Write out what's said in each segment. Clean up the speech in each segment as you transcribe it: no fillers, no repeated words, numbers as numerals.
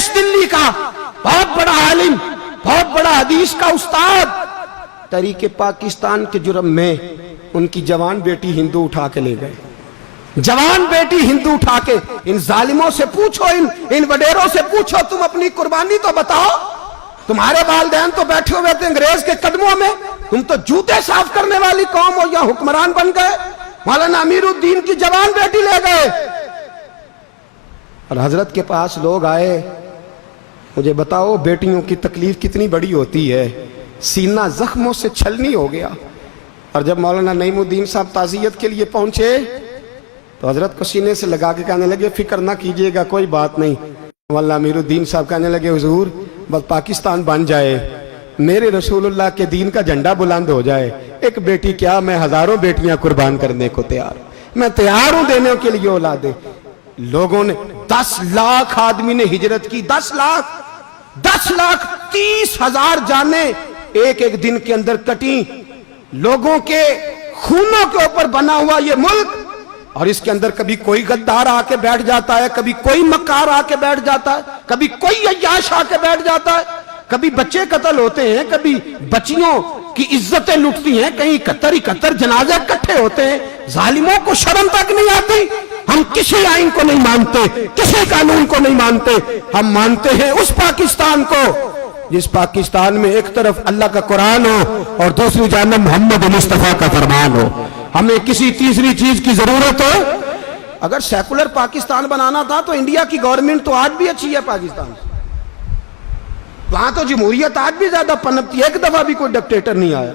देश दिल्ली का बहुत बड़ा आलिम, बहुत बड़ा हदीस का उस्ताद, तरीके पाकिस्तान के जुर्म में उनकी जवान बेटी हिंदू उठा के ले गए। जवान बेटी हिंदू उठा के, इन जालिमों से पूछो, इन वडेरों से पूछो, तुम अपनी कुर्बानी तो बताओ। तुम्हारे वालिदैन तो बैठे हुए थे अंग्रेज के कदमों में, तुम तो जूते साफ करने वाली कौम हो, या हुक्मरान बन गए। मौलाना अमीरुद्दीन की जवान बेटी ले गए। और हजरत के पास लोग आए, मुझे बताओ बेटियों की तकलीफ कितनी बड़ी होती है। सीना जख्मों से छलनी हो गया। और जब मौलाना नईमुद्दीन साहब ताज़ियत के लिए पहुंचे तो हजरत को सीने से लगा के कहने लगे, फिक्र ना कीजिएगा, कोई बात नहीं। मौलाना अमीरुद्दीन साहब कहने लगे, हुजूर बस पाकिस्तान बन जाए, मेरे रसूलुल्लाह के दीन का झंडा बुलंद हो जाए, एक बेटी क्या, मैं हजारों बेटियां कुर्बान करने को तैयार, मैं तैयार हूं देने के लिए औलादे। लोगों ने 10 लाख आदमी ने हिजरत की, 10 लाख 30,000 जाने एक एक दिन के अंदर कटी। लोगों के खूनों के ऊपर बना हुआ ये मुल्क, और इसके अंदर कभी कोई गद्दार आके बैठ जाता है, कभी कोई मक्कार आके बैठ जाता है, कभी कोई अय्याश आके बैठ जाता है, कभी बच्चे कत्ल होते हैं, कभी बच्चियों की इज्जतें लुटती हैं, कहीं 71 जनाजे इकट्ठे होते हैं। जालिमों को शर्म तक नहीं आती। हम किसी आइन को नहीं मानते, किसी कानून को नहीं मानते, हम मानते हैं उस पाकिस्तान को जिस पाकिस्तान में एक तरफ अल्लाह का कुरान हो और दूसरी जानब मोहम्मद मुस्तफा का फरमान हो। हमें किसी तीसरी चीज की जरूरत हो। अगर सेकुलर पाकिस्तान बनाना था तो इंडिया की गवर्नमेंट तो आज भी अच्छी है पाकिस्तान से, वहां तो जमहूरियत आज भी ज्यादा पनपती है। एक दफा भी कोई डिक्टेटर नहीं आया,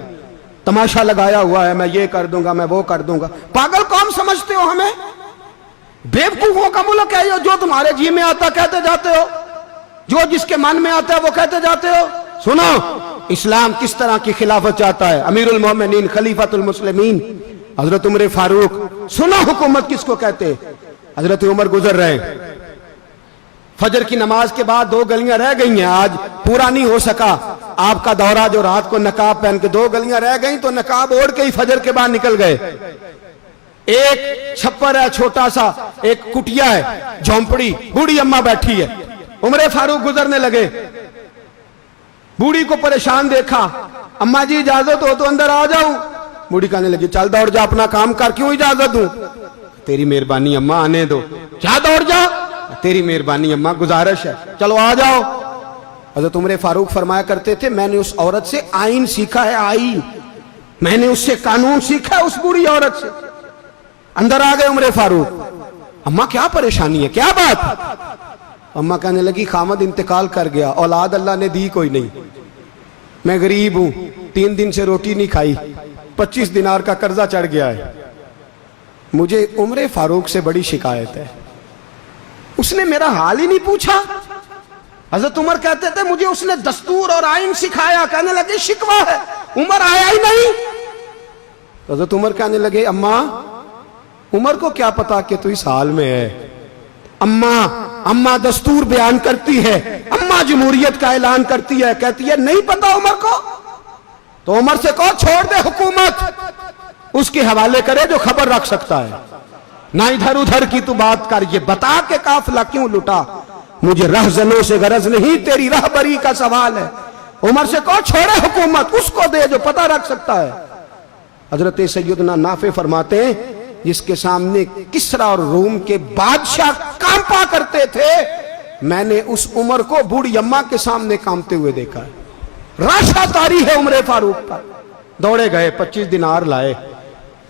तमाशा लगाया हुआ है, मैं ये कर दूंगा, मैं वो कर दूंगा। पागल कौन समझते हो हमें? बेवकूफों का मुल्क है ये, जो तुम्हारे जी में आता कहते जाते हो, जो जिसके मन में आता है वो कहते जाते हो। सुनो, इस्लाम किस तरह की खिलाफत चाहता है। अमीरुल मोमिनीन खलीफतुल मुस्लिमीन हजरत उमर फारूक। सुनो हुकूमत किसको कहते? हजरत उमर गुजर रहे, फजर की नमाज के बाद 2 गलियां रह गई हैं, आज पूरा नहीं हो सका आपका दौरा, जो रात को नकाब पहन के 2 गलियां रह गई, तो नकाब ओढ़ के ही फजर के बाद निकल गए। एक छप्पर है छोटा सा, एक कुटिया है, झोंपड़ी, बूढ़ी अम्मा बैठी है। उमर फारूक गुजरने लगे, बूढ़ी को परेशान देखा, अम्मा जी इजाजत हो तो अंदर आ जाऊं। बूढ़ी कहने लगी, चल दौड़ जा, अपना काम कर, क्यों इजाजत दूं? तेरी मेहरबानी अम्मा, आने दो। क्या दौड़ जा? तेरी मेहरबानी अम्मा, गुजारिश है, चलो आ जाओ। हज़रत उमर फारूक फरमाया करते थे, मैंने उस औरत से आइन सीखा है, आइन, मैंने उससे कानून सीखा है, उस बूढ़ी औरत से। अंदर आ गए उमर फारूक। अम्मा क्या परेशानी है, क्या बात? अम्मा कहने लगी, खामद इंतकाल कर गया, औलाद अल्लाह ने दी कोई नहीं, मैं गरीब हूं, 3 दिन से रोटी नहीं खाई, 25 दिनार का कर्जा चढ़ गया है, मुझे उमर फारूक से बड़ी शिकायत है। उसने मेरा हाल ही नहीं पूछा। हजरत उमर कहते थे, मुझे उसने दस्तूर और आइन सिखाया। कहने लगे, शिकवा है, उमर आया ही नहीं। हजरत उमर कहने लगे, अम्मा, उमर को क्या पता कि तू इस हाल में है। अम्मा दस्तूर बयान करती है, अम्मा जमहूरियत का ऐलान करती है, कहती है नहीं पता उमर को, तो उमर से कहो छोड़ दे हुकूमत, उसके हवाले करे जो खबर रख सकता है, ना इधर उधर की तू बात कर। ये बता के काफिला क्यों लुटा, मुझे रहजनों से गरज नहीं, तेरी रहबरी का सवाल है। उमर से कहो छोड़े हुकूमत, उसको दे जो पता रख सकता है। हजरत सैयदना नाफे फरमाते हैं, जिसके सामने किसरा और रूम के बादशाह कांपा करते थे, मैंने उस उमर को बूढ़ी अम्मा के सामने कांपते हुए देखा है। राशा तारी है उमर फारूक का। दौड़े गए, 25 दिनार लाए,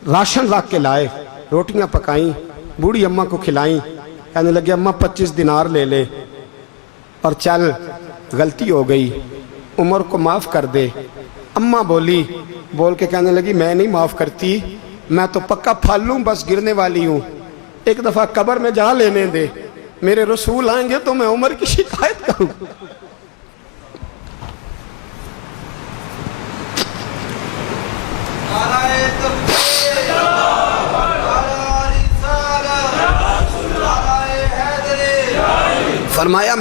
राशन रख के लाए, रोटियां पकाई, बूढ़ी अम्मा को खिलाई। कहने लगे, अम्मा 25 दिनार ले ले और चल, गलती हो गई, उमर को माफ कर दे। अम्मा बोल के कहने लगी, मैं नहीं माफ करती, मैं तो पक्का फालूं, बस गिरने वाली हूं, एक दफा कब्र में जा लेने दे, मेरे रसूल आएंगे तो मैं उमर की शिकायत करूं। फरमाया,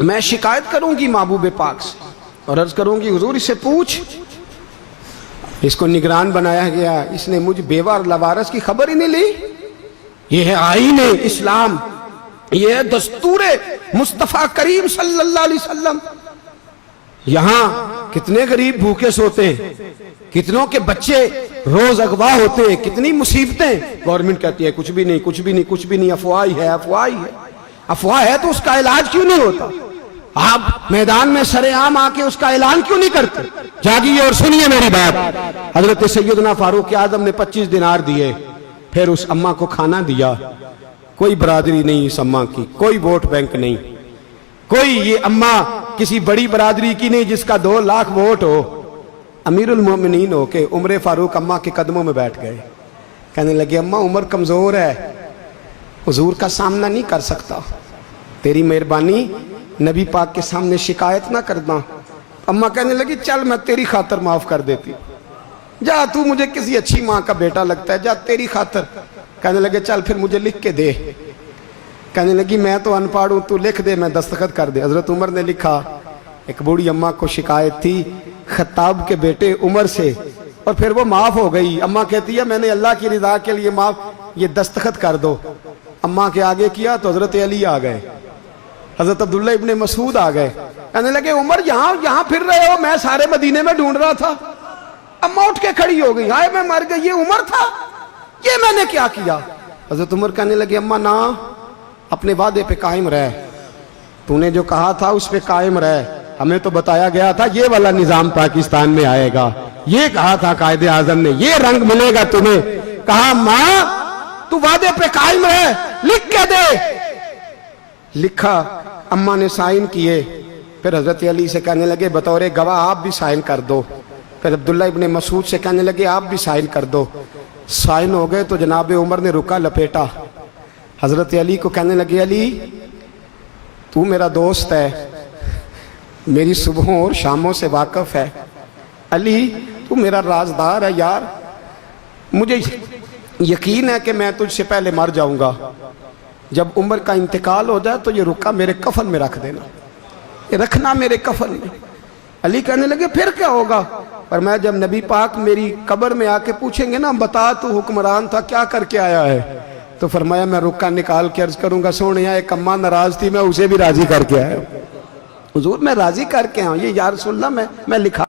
मैं शिकायत करूंगी महबूब पाक से और अर्ज करूंगी, हुजूर इससे पूछ, इसको निगरान बनाया गया, इसने मुझ बेवा और लवारस की खबर ही नहीं ली। ये है आईन इस्लाम, یہ ہے دستور مصطفیٰ کریم صلی اللہ علیہ وسلم۔ یہاں کتنے غریب بھوکے سوتے ہیں، کتنوں کے بچے روز اغوا ہوتے ہیں، کتنی مصیبتیں۔ گورنمنٹ کہتی ہے کچھ بھی نہیں کچھ بھی نہیں کچھ بھی نہیں، افواہ ہی ہے افواہ ہی ہے۔ افواہ ہے تو اس کا علاج کیوں نہیں ہوتا؟ آپ میدان میں سر عام آ کے اس کا اعلان کیوں نہیں کرتے؟ جاگیے اور سنیے میری بات۔ حضرت سیدنا فاروق اعظم نے 25 دینار دیے، پھر اس اماں کو کھانا دیا۔ کوئی برادری نہیں اس اماں کی، کوئی ووٹ بینک نہیں، کوئی یہ اماں کسی بڑی برادری کی نہیں جس کا 2 لاکھ ووٹ ہو۔ امیر المومنین ہو کے عمر فاروق اماں کے قدموں میں بیٹھ گئے، کہنے لگے اماں عمر کمزور ہے، حضور کا سامنا نہیں کر سکتا، تیری مہربانی نبی پاک کے سامنے شکایت نہ کرنا۔ اماں کہنے لگی چل میں تیری خاطر معاف کر دیتی، جا تو مجھے کسی اچھی ماں کا بیٹا لگتا ہے، جا تیری خاطر۔ کہنے لگے چل پھر مجھے لکھ کے دے۔ کہنے لگی میں تو ان پڑھ ہوں، تو لکھ دے میں دستخط کر دے۔ حضرت عمر نے لکھا۔ ایک بوڑھی اماں کو شکایت تھی خطاب کے بیٹے عمر سے، اور پھر وہ معاف ہو گئی۔ اماں کہتی ہے میں نے اللہ کی رضا کے لیے معاف، یہ دستخط کر دو۔ اماں کے آگے کیا تو حضرت علی آ گئے، حضرت عبداللہ ابن مسعود آ گئے، کہنے لگے عمر یہاں پھر رہے ہو، میں سارے مدینے میں ڈھونڈ رہا تھا۔ اماں اٹھ کے کھڑی ہو گئی، ہائے میں مر گئی، یہ عمر تھا، یہ میں نے کیا کیا؟ حضرت عمر کہنے لگے اماں نہ، اپنے وعدے پہ قائم رہ، تو نے جو کہا تھا اس پہ قائم رہ، ہمیں تو بتایا گیا تھا یہ والا نظام پاکستان میں آئے گا، یہ کہا تھا قائد اعظم نے، یہ رنگ ملے گا تمہیں۔ کہا ماں تو وعدے پہ قائم رہ، لکھ کے دے۔ لکھا، اماں نے سائن کیے، پھر حضرت علی سے کہنے لگے بطور گواہ آپ بھی سائن کر دو۔ پھر عبداللہ ابن مسعود سے کہنے لگے آپ بھی سائن کر دو۔ سائن ہو گئے تو جناب عمر نے رکا لپیٹا، حضرت علی کو کہنے لگے علی تو میرا دوست ہے، میری صبحوں اور شاموں سے واقف ہے، علی تو میرا رازدار ہے یار، مجھے یقین ہے کہ میں تجھ سے پہلے مر جاؤں گا، جب عمر کا انتقال ہو جائے تو یہ رکا میرے کفن میں رکھ دینا، یہ رکھنا میرے کفن میں۔ علی کہنے لگے پھر کیا ہوگا؟ پر میں جب نبی پاک میری قبر میں آ کے پوچھیں گے نا بتا تو حکمران تھا کیا کر کے آیا ہے، تو فرمایا میں رکا نکال کے عرض کروں گا سونے ایک اماں ناراض تھی میں اسے بھی راضی کر کے آیا ہوں، حضور میں راضی کر کے آؤں، یہ یا رسول اللہ میں لکھا